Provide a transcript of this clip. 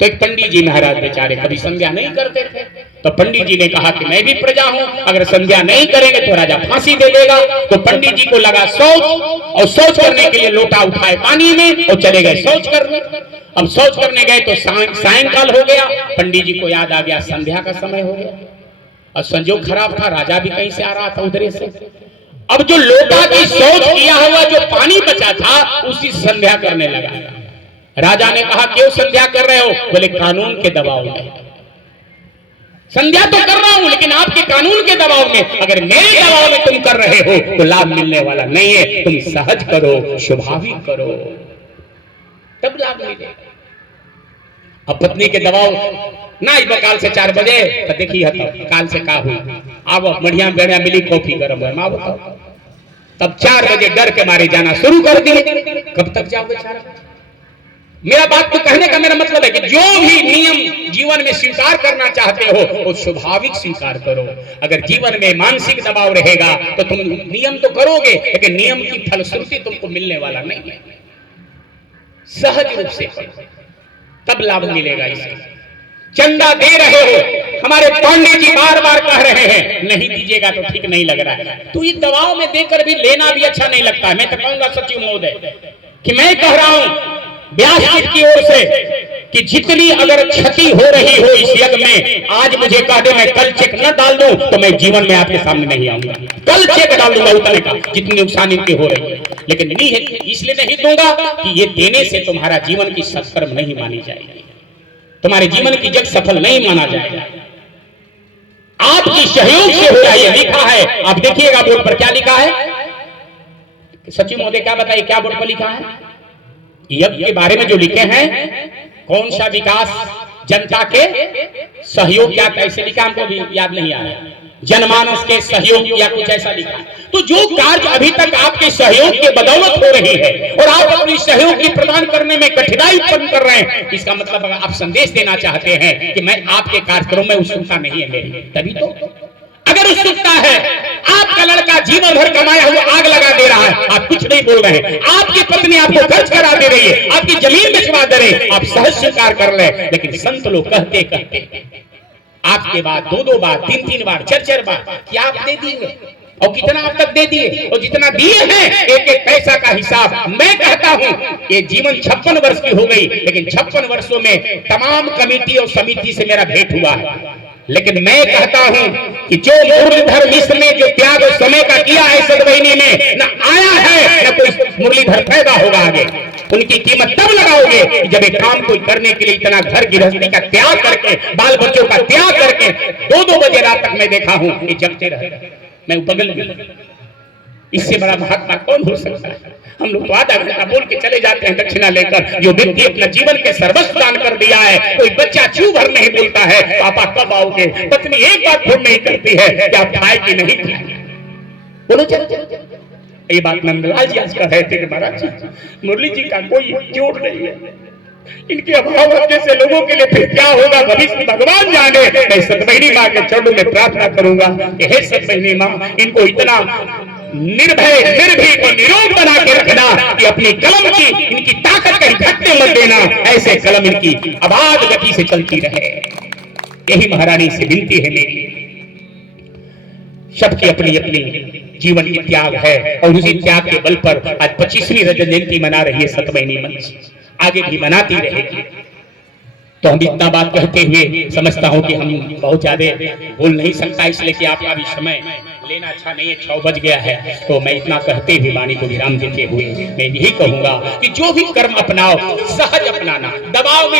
तो एक पंडित जी महाराज बेचारे कभी संध्या नहीं करते थे, तो पंडित जी ने कहा कि मैं भी प्रजा हूं, अगर संध्या नहीं करेंगे तो राजा फांसी दे देगा। तो पंडित जी को लगा शौच, और शौच करने के लिए लोटा उठाए पानी में और चले गए शौच करने। अब शौच करने गए तो सायंकाल हो गया, पंडित जी को याद आ गया संध्या का समय हो गया, और संजोग खराब था, राजा भी कहीं से आ रहा था उधर से। अब जो लोटा की शौच किया हुआ जो पानी बचा था उसी संध्या करने लगा। राजा ने कहा क्यों संध्या कर रहे हो? बोले कानून के दबाव में। संध्या तो कर रहा हूं लेकिन आपके कानून के दबाव में, अगर मेरे दबाव में तुम कर रहे हो तो लाभ मिलने वाला नहीं है, तुम सहज करो, स्वाभाविक करो, तब लाभ मिलेगा। अब पत्नी के दबाव ना बकाल से 4 बजे तो देखी काल से का हुई, अब बढ़िया बढ़िया मिली कॉफी गर्म है माँ बताओ, तब 4 बजे डर के मारे जाना शुरू कर दिए। कब तक जाओगे 4 बजे? मेरा बात तो कहने का मेरा मतलब है कि जो भी नियम जीवन में स्वीकार करना चाहते हो वो स्वाभाविक स्वीकार करो। अगर जीवन में मानसिक दबाव रहेगा तो तुम नियम तो करोगे लेकिन नियम की फलश्रुति तुमको मिलने वाला नहीं है। सहज रूप से तब लाभ मिलेगा। इसे चंदा दे रहे हो, हमारे पंडित जी बार बार कह रहे हैं नहीं दीजिएगा तो ठीक नहीं लग रहा है, तो ये दबाव में देकर भी लेना भी अच्छा नहीं लगता है। मैं तो कहूंगा सचिव महोदय कि मैं कह रहा हूं व्यासपीठ की ओर से कि जितनी अगर क्षति हो रही हो इस यज्ञ में, आज मुझे कह दे मैं कल चेक न डाल दूं तो मैं जीवन में आपके सामने नहीं आऊंगा, कल चेक डाल दूंगा उतने का जितनी नुकसान इनके हो रही है, लेकिन इसलिए नहीं दूंगा कि ये देने से तुम्हारा जीवन की सत्कर्म नहीं मानी जाएगी, तुम्हारे जीवन की जग सफल नहीं माना जाएगा। आपकी सहयोग से हो जाए, लिखा है, आप देखिएगा बोर्ड पर क्या लिखा है। सचिव महोदय क्या बताइए क्या बोर्ड पर लिखा है? यज्ञ के बारे में जो लिखे हैं, कौन सा विकास जनता के सहयोग, क्या कैसे लिखा हमको भी याद नहीं आ रहा, जनमानस के सहयोग या कुछ ऐसा लिखा। तो जो कार्य अभी तक आपके सहयोग के बदौलत हो रही है और आप अपनी सहयोग की प्रदान करने में कठिनाई उत्पन्न कर रहे हैं, इसका मतलब अगर आप संदेश देना चाहते हैं कि मैं आपके कार्यक्रम में उत्सुकता नहीं है मेरी, तभी तो। अगर उत्सुकता है, आपका लड़का जीवन भर कमाया हुआ आग लगा दे रहा है, आप कुछ नहीं बोल रहे हैं, आपकी पत्नी आपको खर्च करा दे रही है, आपकी जमीन बेचवा दे रही है, आप सहज स्वीकार कर ले, लेकिन संत लोग कहते कहते आपके बाद 2-2 बार 3-3 बार 4-4 बार क्या आप दे दिए और कितना आप तक दे दिए, और जितना दिए हैं एक एक पैसा का हिसाब। मैं कहता हूं ये जीवन 56 वर्ष की हो गई, लेकिन 56 वर्षों में तमाम कमेटी और समिति से मेरा भेंट हुआ है, लेकिन मैं कहता हूं कि जो मुरलीधर मिश्र ने जो त्याग समय का किया है सतवाहिनी में, न आया है न कोई मुरलीधर पैदा होगा आगे। उनकी कीमत तब लगाओगे जब एक काम कोई करने के लिए इतना घर गृहस्थी का त्याग करके, बाल बच्चों का त्याग करके 2-2 बजे रात तक मैं देखा हूं ये जगते रहे, मैं बगल में। इससे बड़ा महात्मा कौन हो सकता है? हम लोग तो आधा घंटा बोल के चले जाते हैं दक्षिणा लेकर। जो व्यक्ति अपना जीवन के सर्वस्व दान कर दिया है, कोई बच्चा चू भर नहीं बोलता है पापा कब आओगे, पत्नी एक बात फोन नहीं करती है कि आप खाए कि नहीं खाए, बोलो चलो। ये बात नंदलाल जी आज कह रहे थे कि महाराज मुरली जी का कोई जोड़ नहीं है, इनके अभाव जैसे लोगों के लिए फिर क्या होगा भविष्य भगवान जाने। मैं सतवाहिनी माँ के चरणों में प्रार्थना करूंगा कि हे सतवाहिनी माँ, इनको इतना निर्भय निर्भीक और निरोग बना के रखना कि अपनी कलम की इनकी ताकत कहीं घटने मत देना, ऐसे कलम इनकी अबाध गति से चलती रहे। यही महारानी से विनती है मेरी। सबकी अपनी अपनी जीवन की त्याग है और उसी त्याग के बल पर आज 25वीं रजत जयंती मना रही है सतवाहिनी मंच, आगे भी मनाती रहेगी। तो हम इतना बात कहते हुए समझता हूं कि हम बहुत ज्यादा बोल नहीं सकता, इसलिए कि आपका भी समय लेना अच्छा नहीं है, 6 बज गया है। तो मैं इतना कहते हुए वाणी को विराम देते हुए मैं यही कहूंगा कि जो भी कर्म अपनाओ सहज अपनाना, दबाव में